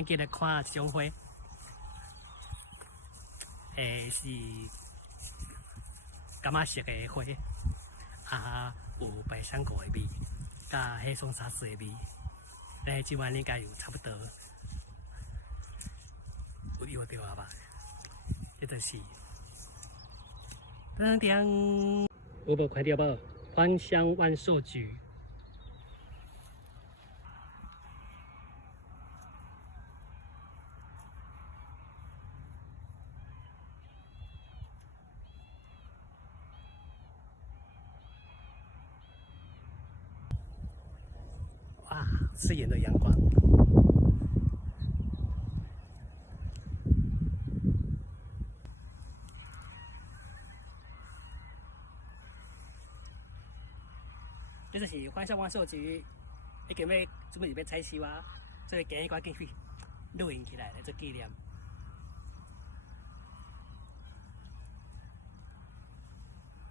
今日来看这种花，是柑仔色的花，有百香果的味，甲黑松沙士的味。即晚应该有差不多，有对啊吧？这就是噔噔，有无看到无？芳香万寿菊。哇，刺眼的阳光。这就是芳香万寿菊，已经要准备要采收啊，所以今日赶紧去录影起来来做纪念。